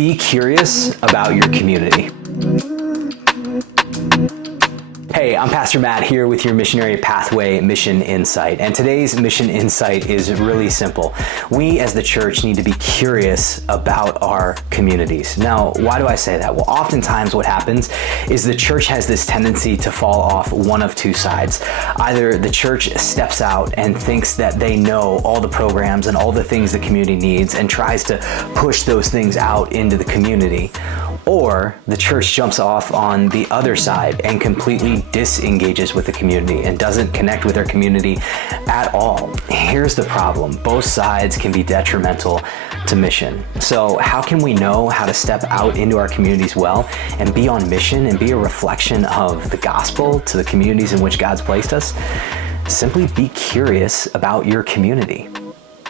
Be curious about your community. Hey, I'm Pastor Matt here with your Missionary Pathway Mission Insight, and today's Mission Insight is really simple. We as the church need to be curious about our communities. Now, why do I say that? Well, oftentimes what happens is the church has this tendency to fall off one of two sides. Either the church steps out and thinks that they know all the programs and all the things the community needs and tries to push those things out into the community, or the church jumps off on the other side and completely disengages with the community and doesn't connect with their community at all. Here's the problem. Both sides can be detrimental to mission. So how can we know how to step out into our communities well and be on mission and be a reflection of the gospel to the communities in which God's placed us? Simply be curious about your community.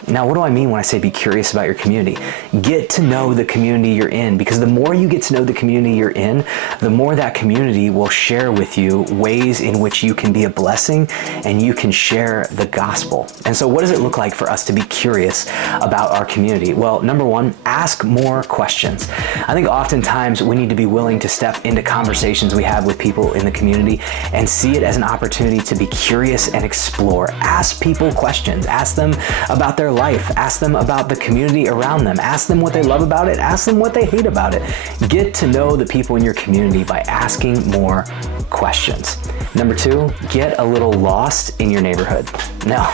Now, what do I mean when I say be curious about your community? Get to know the community you're in, because the more you get to know the community you're in, the more that community will share with you ways in which you can be a blessing and you can share the gospel. And so what does it look like for us to be curious about our community? Well, number one, ask more questions. I think oftentimes we need to be willing to step into conversations we have with people in the community and see it as an opportunity to be curious and explore. Ask people questions. Ask them about their life. Ask them about the community around them. Ask them what they love about it. Ask them what they hate about it. Get to know the people in your community by asking more questions. Number two, get a little lost in your neighborhood. Now,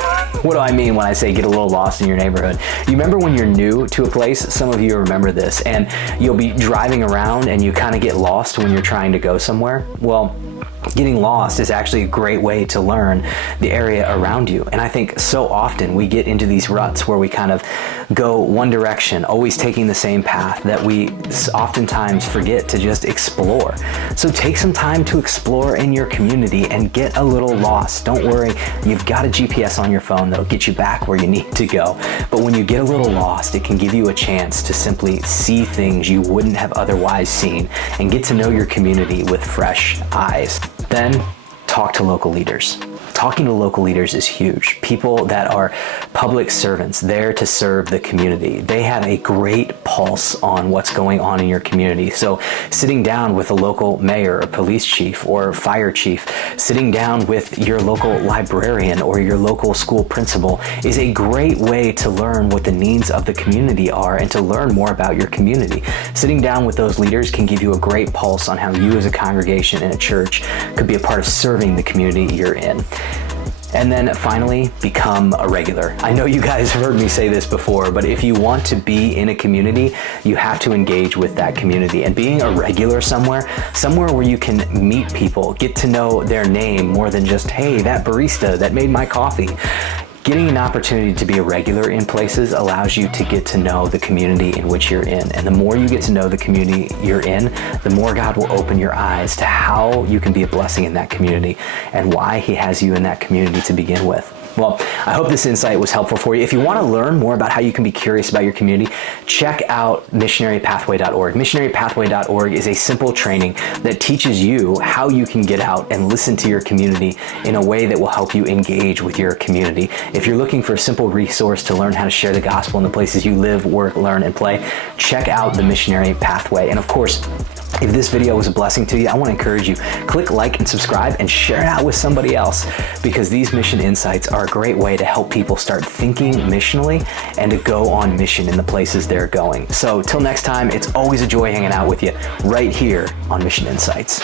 what do I mean when I say get a little lost in your neighborhood? You remember when you're new to a place? Some of you remember this, and you'll be driving around and you kind of get lost when you're trying to go somewhere. Well, getting lost is actually a great way to learn the area around you. And I think so often we get into these ruts where we kind of go one direction, always taking the same path, that we oftentimes forget to just explore. So take some time to explore in your community and get a little lost. Don't worry, you've got a GPS on your phone that'll get you back where you need to go. But when you get a little lost, it can give you a chance to simply see things you wouldn't have otherwise seen and get to know your community with fresh eyes. Then talk to local leaders. Talking to local leaders is huge. People that are public servants there to serve the community. They have a great pulse on what's going on in your community. So sitting down with a local mayor or police chief or fire chief, sitting down with your local librarian or your local school principal is a great way to learn what the needs of the community are and to learn more about your community. Sitting down with those leaders can give you a great pulse on how you as a congregation in a church could be a part of serving the community you're in. And then finally, become a regular. I know you guys have heard me say this before, but if you want to be in a community, you have to engage with that community. And being a regular somewhere where you can meet people, get to know their name more than just, hey, that barista that made my coffee. Getting an opportunity to be a regular in places allows you to get to know the community in which you're in. And the more you get to know the community you're in, the more God will open your eyes to how you can be a blessing in that community and why He has you in that community to begin with. Well, I hope this insight was helpful for you. If you want to learn more about how you can be curious about your community, check out missionarypathway.org. Missionarypathway.org is a simple training that teaches you how you can get out and listen to your community in a way that will help you engage with your community. If you're looking for a simple resource to learn how to share the gospel in the places you live, work, learn, and play, check out the Missionary Pathway. And of course, if this video was a blessing to you, I want to encourage you, click like and subscribe and share it out with somebody else, because these mission insights are a great way to help people start thinking missionally and to go on mission in the places they're going. So till next time, it's always a joy hanging out with you right here on Mission Insights.